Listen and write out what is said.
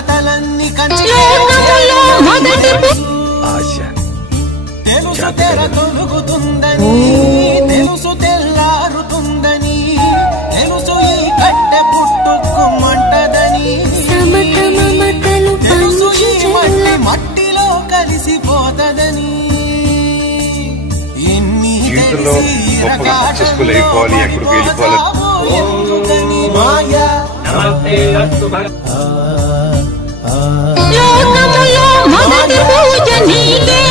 కథలన్నీ కంచి ఆశ తెలుసు తెర తొలుగుతుందని తెలుసు తెల్లారుతుందని తెలుసు ఈ కట్టె పుట్టుకుమంటదని తెలుసు ఈ మట్టి మట్టిలో కలిసిపోతదని ఎన్ని జీవితంలో గొప్పగా సక్సెస్ఫుల్ అయిపోవాలి ఎక్కడికి వెళ్ళిపోవాలి మాయా లోకములో మొదటి పూజ నీకే